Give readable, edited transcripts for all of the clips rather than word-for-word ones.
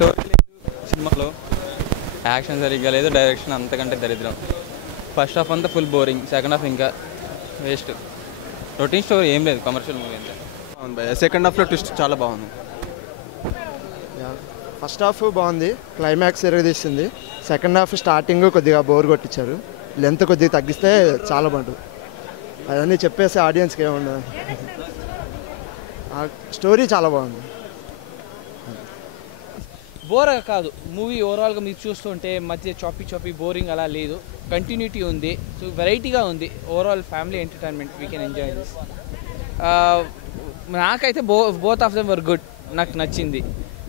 Story లేదు సినిమాలో, action సరిగ్గా లేదు, డైరెక్షన్ అంతకంటే దరిద్రం. ఫస్ట్ హాఫ్ అంతా ఫుల్ బోరింగ్, సెకండ్ హాఫ్ ఇంకా వేస్ట్. రొటీన్ స్టోరీ ఏం లేదు, కమర్షియల్ మూవీ అంతే. అవును భయ్య, సెకండ్ హాఫ్లో ట్విస్ట్ చాలా బాగుంది. ఫస్ట్ హాఫ్ బాగుంది, క్లైమాక్స్ ఎరగదీస్తుంది. సెకండ్ హాఫ్ స్టార్టింగ్ కొద్దిగా బోర్ కొట్టించారు, లెంత్ కొద్దిగా తగ్గిస్తే చాలా బాగుంటుంది. అవన్నీ చెప్పేసి ఆడియన్స్కి ఏముండదు. స్టోరీ చాలా బాగుంది. బోర్ కాదు మూవీ, ఓవరాల్గా మీరు చూస్తుంటే మధ్య చాపీ బోరింగ్ అలా లేదు, కంటిన్యూటీ ఉంది. సో వెరైటీగా ఉంది. Overall family entertainment, we can enjoy this. నాకైతే both of them were good, నాకు నచ్చింది.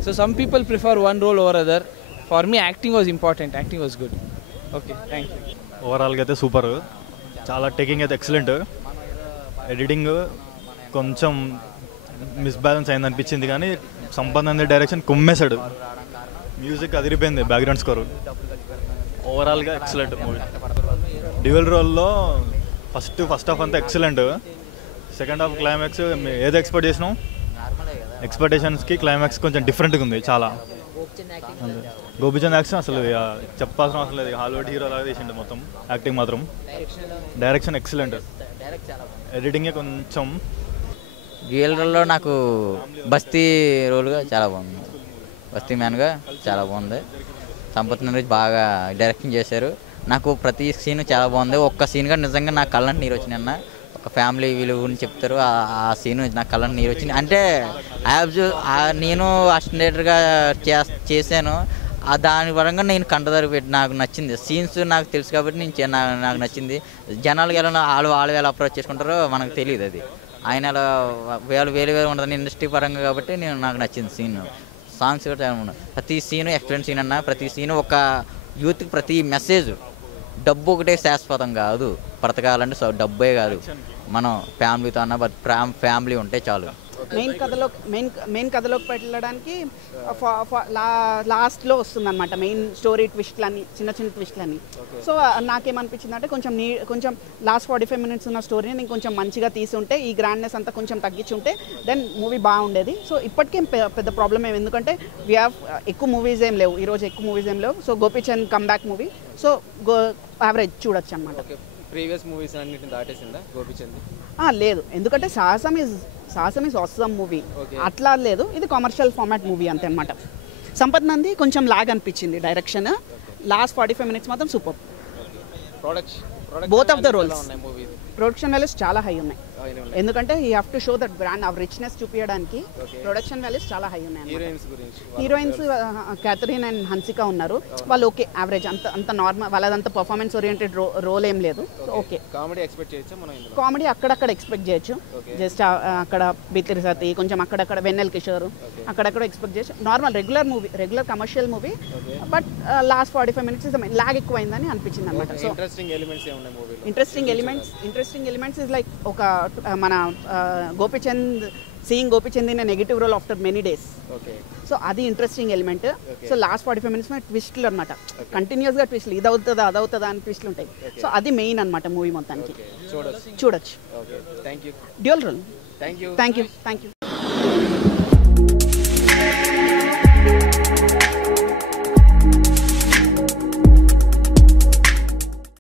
So some people prefer one role over other. For me acting was important, acting was good. Okay, thank you. ఓవరాల్గా అయితే super, చాలా taking అయితే excellent. Editing కొంచెం misbalance అయింది అనిపించింది, కానీ సంపన్న డైరెక్షన్ కుమ్మేశాడు. మ్యూజిక్ అదిరిపోయింది, బ్యాక్గ్రౌండ్ స్కోర్. ఓవరాల్గా ఎక్సలెంట్ మూవీ. డ్యూయల్ రోల్లో ఫస్ట్ హాఫ్ అంతా ఎక్సలెంట్, సెకండ్ హాఫ్ క్లైమాక్స్ ఏదో ఎక్స్పెక్ట్ చేసినాం, ఎక్స్పెక్టేషన్స్కి క్లైమాక్స్ కొంచెం డిఫరెంట్గా ఉంది చాలా. గోపిచంద్ యాక్షన్ అసలు చెప్పాల్సిన అవసరం లేదు, హాలీవుడ్ హీరో లాగా తీసిండు మొత్తం. యాక్టింగ్ మాత్రం, డైరెక్షన్ ఎక్సలెంట్, ఎడిటింగే కొంచెం. డ్యూయల్ రోల్లో నాకు బస్తీ రోల్గా చాలా బాగుంది, బస్తీ మ్యాన్గా చాలా బాగుంది. సంపత్ నరేష్ బాగా డైరెక్షన్ చేశారు. నాకు ప్రతి సీన్ చాలా బాగుంది. ఒక్క సీన్గా నిజంగా నాకు కళ్ళంటి నీరు వచ్చినాయి అన్న. ఒక ఫ్యామిలీ వీళ్ళు గురించి చెప్తారు, ఆ సీన్ నాకు కళ్ళంటి నీరు వచ్చింది. అంటే నేను అసిస్టెంట్గా చేశాను, దాని పరంగా నేను కంటదారి పెట్టి నాకు నచ్చింది. సీన్స్ నాకు తెలుసు కాబట్టి నాకు నచ్చింది. జనాలు ఎలా వాళ్ళు ఎలా అప్రోచ్ చేసుకుంటారో మనకు తెలియదు. అది ఆయన వేలు ఉండదు ఇండస్ట్రీ పరంగా కాబట్టి నాకు నచ్చింది సీన్. సాంగ్స్ కూడా చాలా ఉన్నాయి. ప్రతి సీను ఎక్సలెంట్ సీన్ అన్న. ప్రతి సీను ఒక యూత్కి ప్రతి మెసేజ్. డబ్బు ఒకటే శాశ్వతం కాదు, బ్రతకాలంటే డబ్బే కాదు, మనం ఫ్యామిలీతో అన్న ఫ్యామిలీ ఉంటే చాలు. మెయిన్ కథలోకి వెళ్ళడానికి లాస్ట్లో వస్తుంది అనమాట మెయిన్ స్టోరీ ట్విస్ట్లని, చిన్న ట్విస్ట్లని. సో నాకేమనిపించింది అంటే కొంచెం లాస్ట్ 45 minutes ఉన్న స్టోరీని నేను కొంచెం మంచిగా తీసి ఉంటే, ఈ గ్రాండ్నెస్ అంతా కొంచెం తగ్గించి ఉంటే దెన్ మూవీ బాగుండేది. సో ఇప్పటికేం పెద్ద ప్రాబ్లం ఏమి, ఎందుకంటే వీ హ్యావ్ ఎక్కువ మూవీస్ ఏం లేవు ఈరోజు, ఎక్కువ మూవీస్ ఏం లేవు. So Gopichand comeback movie, so average చూడొచ్చు అనమాట. ప్రీవియస్ మూవీస్ అన్నిటిని దాటేసిందా గోపీచంద్? లేదు, ఎందుకంటే సాహసం ఈజ్ ఆసమ్ మూవీ, అట్లా లేదు. ఇది కమర్షియల్ ఫార్మాట్ మూవీ అంతే అనమాట. సంపత్ నంది కొంచెం లాగ్ అనిపించింది డైరెక్షన్. లాస్ట్ 45 minutes మాత్రం super. Both of the roles production values చాలా హై ఉన్నాయి, ఎందుకంటే you have to show that brand ఆ రిచ్నెస్ చూపించడానికి. ప్రొడక్షన్ వాల్యూస్ చాలా హై ఉన్నాయి. హీరోయిన్స్ క్యాథరిన్ అండ్ హన్సిక ఉన్నారు, వాళ్ళు ఓకే యావరేజ్, అంత నార్మల్, వాళ్ళదంతా పర్ఫార్మెన్స్ ఓరియంటెడ్ రోల్ ఏం లేదు. ఓకే, కామెడీ అక్కడక్కడ ఎక్స్పెక్ట్ చేయొచ్చు. జస్ట్ అక్కడ బిత్తిరి సతి, కొంచెం అక్కడక్కడ వెన్నెల్ కిషోర్, అక్కడక్కడ ఎక్స్పెక్ట్ చేయొచ్చు. Normal regular commercial movie, but last 45 minutes lag ఎక్కువైందని అనిపించింది అనమాట. So interesting elements is like ఒక మన seeing Gopichand in negative role after many days. So అది interesting element. So last 45 minutes ట్విస్ట్లు అనమాట, కంటిన్యూస్గా ట్విస్ట్లు, ఇది అవుతుందా అని ట్విస్ట్లు ఉంటాయి. సో అది మెయిన్ అనమాట మూవీ మొత్తానికి, చూడొచ్చు. Dual role. Thank you.